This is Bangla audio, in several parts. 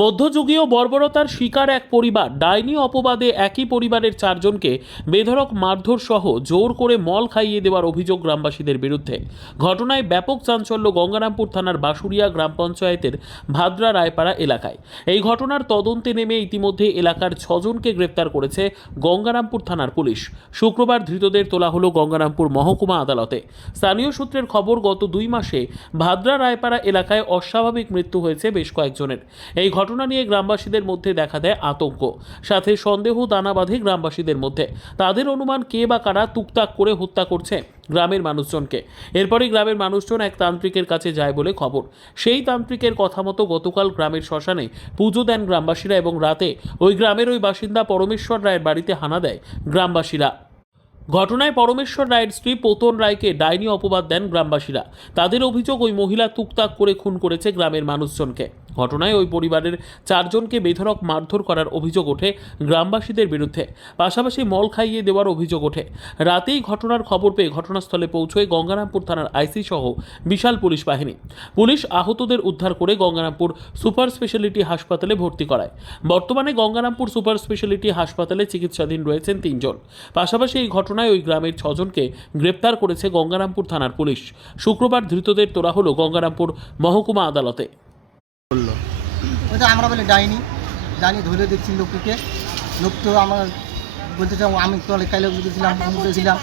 মধ্যযুগীয় বর্বরতার শিকার এক পরিবার। ডাইনি অপবাদে একই পরিবারের চারজনকে বেধড়ক মারধর সহ জোর করে মল খাইয়ে দেওয়ার অভিযোগ গ্রামবাসীদের বিরুদ্ধে। ঘটনায় ব্যাপক চাঞ্চল্য গঙ্গারামপুর থানার বাসুরিয়া গ্রাম পঞ্চায়েতের ভাদ্রা রায়পাড়া এলাকায়। এই ঘটনার তদন্তে নেমে ইতিমধ্যে এলাকার 6 জনকে গ্রেপ্তার করেছে গঙ্গারামপুর থানার পুলিশ। শুক্রবার ধৃতদের তোলা হলো গঙ্গারামপুর মহকুমা আদালতে। স্থানীয় সূত্রের খবর, গত 2 মাসে ভাদ্রা রায়পাড়া এলাকায় অস্বাভাবিক মৃত্যু হয়েছে বেশ কয়েকজনের। এই ঘটনা নিয়ে গ্রামবাসীদের মধ্যে দেখা দেয় আতঙ্ক, সাথে সন্দেহ দানা বাঁধে গ্রামবাসীদের মধ্যে। তাদের অনুমান কে বা কারা টুকটাক করে হত্যা করছে গ্রামের মানুষজনকে। এরপরই গ্রামের মানুষজন এক তান্ত্রিকের কাছে যায় বলে খবর। সেই তান্ত্রিকের কথা মতো গতকাল গ্রামের শ্মশানে পুজো দেন গ্রামবাসীরা এবং রাতে ওই গ্রামের ওই বাসিন্দা পরমেশ্বর রায়ের বাড়িতে হানা দেয় গ্রামবাসীরা। ঘটনায় পরমেশ্বর রায়ের স্ত্রী পোতন রায়কে ডাইনি অপবাদ দেন গ্রামবাসীরা। তাদের অভিযোগ, ওই মহিলা টুকটাক করে খুন করেছে গ্রামের মানুষজনকে। ঘটনায় ওই পরিবারের 4 জনকে বেধড়ক মারধর করার অভিযোগ ওঠে গ্রামবাসীদের বিরুদ্ধে, পাশাপাশি মল খাইয়ে দেওয়ার অভিযোগ ওঠে। রাতেই ঘটনার খবর পেয়ে ঘটনাস্থলে পৌঁছয় গঙ্গারামপুর থানার আইসি সহ বিশাল পুলিশ বাহিনী। পুলিশ আহতদের উদ্ধার করে গঙ্গারামপুর সুপার স্পেশালিটি হাসপাতালে ভর্তি করায়। বর্তমানে গঙ্গারামপুর সুপার স্পেশালিটি হাসপাতালে চিকিৎসাধীন রয়েছেন 3 জন। পাশাপাশি এই ঘটনায় ওই গ্রামের 6 জনকে গ্রেপ্তার করেছে গঙ্গারামপুর থানার পুলিশ। শুক্রবার ধৃতদের তোলা হলো গঙ্গারামপুর মহকুমা আদালতে। ওটা আমরা বলি ডাইনি ধরে দিচ্ছি লোককে। লোক তো আমার বলতে চাও, আমি তো কাইলে গেছিলাম, বলেছিলাম।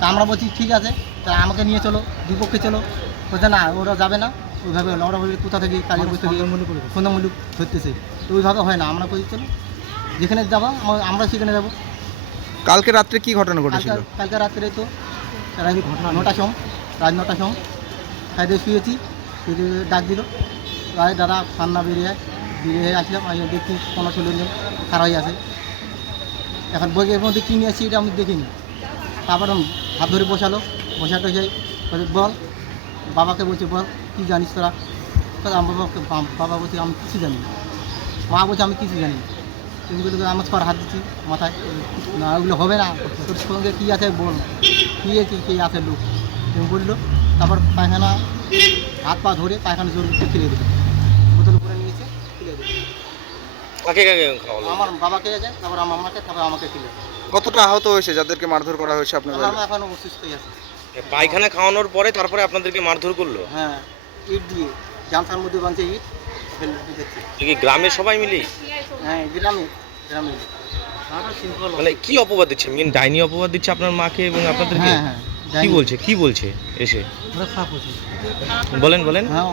তা আমরা বলছি ঠিক আছে, তা আমাকে নিয়ে চলো, বিপক্ষে চলো। বলছে না, ওরা যাবে না। ওইভাবে ওরা বলি কোথা থেকে কালিয়া বই থেকে সন্ধ্যামূলক ধরতেছে, তো ওইভাবে হয় না। আমরা বলছি চলো, যেখানে যাবো আমরা সেখানে যাবো। কালকে রাত্রে কি ঘটনা ঘটেছিল? কালকে রাত্রে তো ঘটনা 9টার সময়, রাত 9টার সময় খাইতে শুয়েছি, ডাক দিল, দাদা ঠান্ডা বেরিয়ে আসলাম। আমি দেখি কোনো ছেলে খারাপ হয়ে আছে। এখন বইয়ের মধ্যে কী নিয়ে আসছি এটা আমি দেখিনি। তারপর হাত ধরে বসালো, বসাতে যাই, বল বাবাকে বলছে, বল কী জানিস তোরা? বাবা বলছে আমি কিছু জানি না। মা বলছে আমি কিছু জানি না। তুমি বলে আমার ছড় হাত দিচ্ছি মাথায়, না ওগুলো হবে না, তোর সঙ্গে কী আছে বল, কী আছে লোক। তুমি বললো, তারপর পায়খানা হাত পা ধরে পায়খানা জোর করতে ফেলে দিল, বোতল করে নিয়েছে, ফেলে দিল। আমার বাবাকে যায়, তারপর আমার মামাকে, তারপর আমাকে ফেলে দিল। কতটা আহত হয়েছে যাদেরকে মারধর করা হয়েছে আপনার? আমার এখন অসুস্থই আছে। পায়খানা খাওয়ানোর পরে তারপরে আপনাদেরকে মারধর করলো? হ্যাঁ, ইট দিয়ে জানতার মধ্যে বাঁধছে ইট দিচ্ছে। কি গ্রামের সবাই মিলি? হ্যাঁ, গ্রামে মানে কি অপবাদ দিচ্ছে? মেন ডাইনি অপবাদ দিচ্ছে আপনার মাকে এবং আপনাদেরকে? হ্যাঁ হ্যাঁ। কি বলছে এসে? ওরা খারাপ হচ্ছে। বলেন। হ্যাঁ,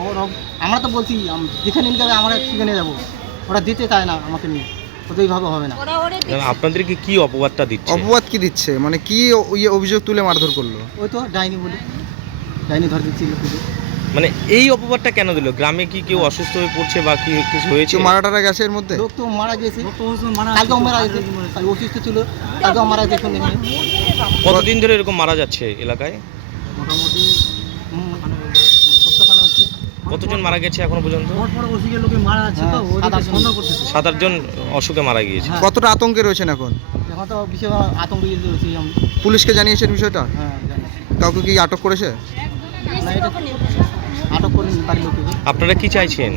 আমরা তো বলছি যেখানে নিয়ে যাবে আমরা সেখানে যাবো। ওরা দিতে চায় না আমাকে নিয়ে, ওইভাবে হবে না। আপনাদেরকে কি অপবাদটা দিচ্ছে? অপবাদ কি দিচ্ছে মানে কি অভিযোগ তুলে মারধর করলো? ওই তো ডাইনি বলে, ডাইনি ধরে দিচ্ছি লোককে। মানে এই অপবাদটা কেন দিল? গ্রামে কি কেউ অসুস্থ হয়ে পড়ছে বা কি কিছু হয়েছে? মারাটারা গেছে এর মধ্যে? লোক তো মারা গেছে, কালকেও মারা গেছে, অসুস্থ ছিল, কালকেও মারা গেছে। কতদিন ধরে এরকম মারা যাচ্ছে এলাকায়? মোটামুটি সপ্তাহখানে হচ্ছে। কতজন মারা গেছে এখনো পর্যন্ত? 7-8 জন অসুখে মারা গিয়েছে। কতটা আতঙ্কে রয়েছেন এখন? এখন তো বিশেষ আতঙ্কে রয়েছি আমি। পুলিশকে জানিয়েছেন বিষয়টা? হ্যাঁ, জানি। কাউকে কি আটক করেছে? না, এটা আটক করে বাড়ির লোককে। আপনারা কি চাইছেন?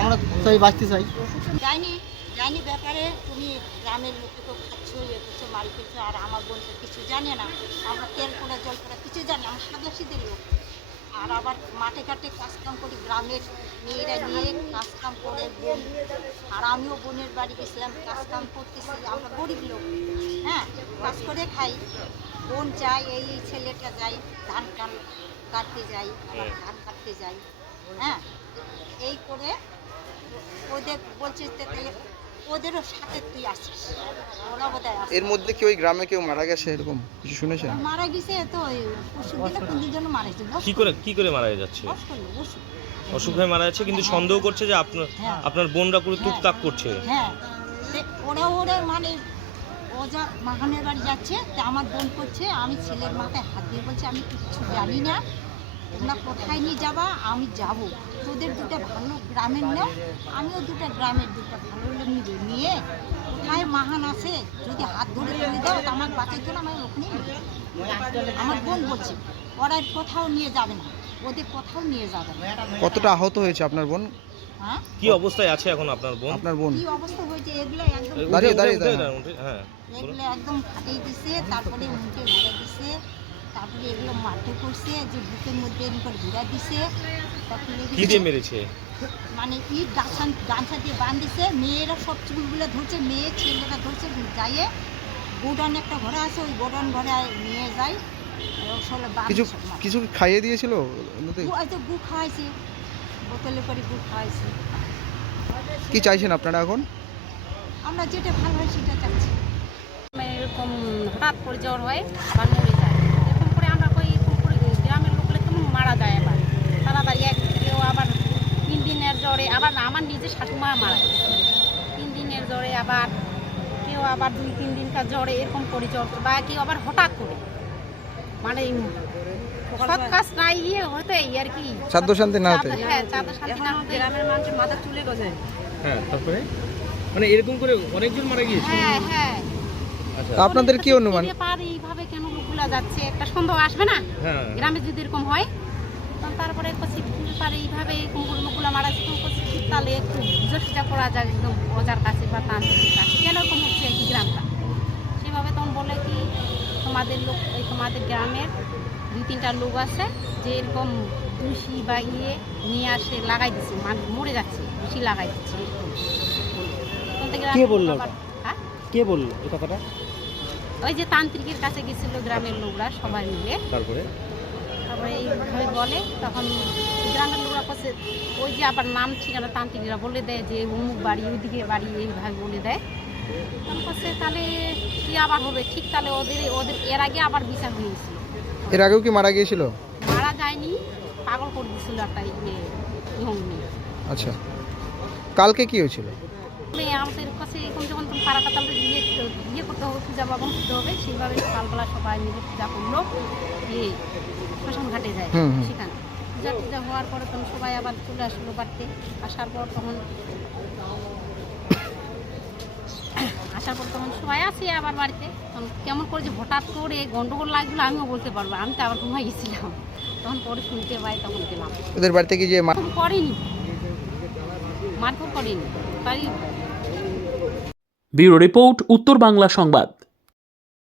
আমরা তাই বাঁচতে চাই। জানি ব্যাপারে তুমি গ্রামের লোকে তো খাচ্ছ, ইয়ে করছো, মারি করছো, আর আমার বোন তো কিছু জানে না। আমরা তেল পোড়া জল পোড়া কিছু জানি, আমরা সাদাসিদের লোক। আর আবার মাঠে ঘাটে কাজকাম করি, গ্রামের মেয়েরা নিয়ে কাজকাম করে বোন। আর আমিও বোনের বাড়ি গেছিলাম, কাজকাম করতেছি। আমরা গরিব লোক, হ্যাঁ, কাজ করে খাই। বোন যায়, এই ছেলেটা যাই ধান কাটতে যাই, আবার ধান কাটতে যাই, হ্যাঁ, এই করে ওদের বলছে ওদেরও সাথে তুই আসিস, ওরা বোধহয় আসে। এর মধ্যে কি ওই গ্রামে কেউ মারা গেছে এরকম কিছু শুনেছেন? মারা গেছে তো পরশু দিনে কোন দিন জন্য মারা গেছে। কি করে মারা যাচ্ছে? অসুখ হয়ে মারা যাচ্ছে, কিন্তু সন্দেহ করছে যে আপনার বোনরা পুরো টুকটাক করছে। হ্যাঁ, ওরা মানে ও যা মাখানের বাড়ি যাচ্ছে, তা আমার বোন করছে, আমি ছেলের মাথায় হাত দিয়ে বলছি আমি কিছু জানি না, তোমরা কোথায় নিয়ে যাবা, আমি যাব। তোদের দুটো ভালো গ্রামের লোক, আমিও গ্রামের ভালো লোক নিয়ে কোথায় মাহান আছে, যদি হাত ধরে তুলে দাও তো আমার বাঁচার জন্য আমার ওখানেই নিয়ে যাবো। আমার বোন বলছে ওরা কোথাও নিয়ে যাবে না, ওদের কোথাও নিয়ে যাবে না। কতটা আহত হয়েছে আপনার বোন? হ্যাঁ কি অবস্থায় আছে এখন আপনার বোন? আপনার বোন কি অবস্থা হয়েছে এগুলো একদম দাঁড়িয়ে, দাঁড়িয়ে, উঠে দাঁড়িয়ে। দাঁড়ান, উঠে, হ্যাঁ বলুন। এগুলো একদম ফাটিয়ে দিছে, তারপরে মুখে ঘুরে দিছে, তারপরে এগুলো মাঠে করছে, যে বুকের মধ্যে এরকম ঘুরে দিছে, তারপরে কি দিয়ে মেরেছে? মানে ইট গামছা দিয়ে বাঁধিছে, মেয়েরা সব চুলগুলো ধরছে, মেয়ে ছেলেরা ধরছে, যাইয়ে গোডাউন একটা ঘরে আছে, ওই গোডাউন ঘরে নিয়ে যায়, কিছু কিছু খাইয়ে দিয়েছিল এমনিতেই? গু খাওয়াইছে, বোতলে করে গু খাওয়াইছে। কি চাইছেন আপনারা এখন? আমরা যেটা ভালো হয় সেটা চাচ্ছি। এরকম হঠাৎ করে জ্বর হয় বা মরে যায়, এরকম করে আমরা কই এরকম করে গ্রামের লোকগুলো কেমন মারা যায়, আবার তাড়াতাড়ি কেউ আবার 3 দিনের জ্বরে, আবার আমার নিজের শাশুমা মারা গেছে 3 দিনের জ্বরে, আবার কেউ আবার 2-3 দিনকার জ্বরে এরকম করে জ্বর, বা কেউ আবার হঠাৎ করে, মানে সৎ কাজ নাই ইয়ে হতো এই আর কি, সাধ্য শান্তি না হতে? হ্যাঁ চাঁদা শান্তি না হতে, গ্রামের মানুষের মাথা চুলে গেছে। হ্যাঁ, তারপরে মানে এরকম করে অনেকজন মারা গিয়েছে। হ্যাঁ হ্যাঁ, আচ্ছা, তা আপনাদের কি অনুমান? এইভাবে কেন লোকগুলা যাচ্ছে, একটা সন্দেহ আসবে না হ্যাঁ, গ্রামে যদি এরকম হয়? তখন তারপরে পারে এইভাবে এরকম করে লোকগুলা মারা যাচ্ছে, তখন তাহলে একটু বুঝা করা যায় একদম ওজার কাছে বা তান্ত্রিকের কাছে, কেন এরকম হচ্ছে কি গ্রামটা। সেভাবে তখন বলে কি তোমাদের লোক, এই তোমাদের গ্রামের 2-3টা লোক আছে যে এরকম তুলসী বা ইয়ে নিয়ে আসে লাগাই দিচ্ছে, মরে যাচ্ছে, তুলসী লাগাই দিচ্ছে এরকম। তখন থেকে কে বললো আবার- হ্যাঁ, কে বললো এই কথাটা? ওই যে তান্ত্রিকের কাছে গেছিল গ্রামের লোকরা সবাই মিলে, তারপরে তারপরে এইভাবে বলে, তখন গ্রামের লোকরা কাছে ওই যে আবার নাম ঠিকানা তান্ত্রিকরা বলে দেয় যে অমুক বাড়ি, ওইদিকে বাড়ি, এইভাবে বলে দেয়। তখন কাছে তাহলে কি আবার হবে, ঠিক তাহলে ওদের ওদের এর আগে আবার বিচার হয়ে গেছিল, এর আগেও কি মারা গিয়েছিল? মারা যায়নি, পাগল করে দিয়েছিল একটা ইয়ং মেয়ে। আচ্ছা, কালকে কি হয়েছিল? আমাদের কাছে এখন যখন পাড়াটা তাহলে ইয়ে করতে হবে, পূজা পার্বণ করতে হবে, সেইভাবে সকালবেলা সবাই মিলে পূজা করলো, শ্মশান ঘাটে যায়, হুম, হুম। সেখানে পূজা হওয়ার পরে তখন সবাই আবার চলে আসলো বাড়িতে। আসার পর তখন সবাই আসি আবার বাড়িতে, তখন কেমন করে যে হঠাৎ করে গন্ডগোল লাগলো আমিও বলতে পারবো, আমি তো আবার ঘুমাই গেছিলাম, তখন পরে শুনতে পাই, তখন গেলাম। ওদের বাড়িতে কি যে তখন করেনি, মারধর করেনি, তাই ব্যুরো রিপোর্ট, উত্তর বাংলা সংবাদ।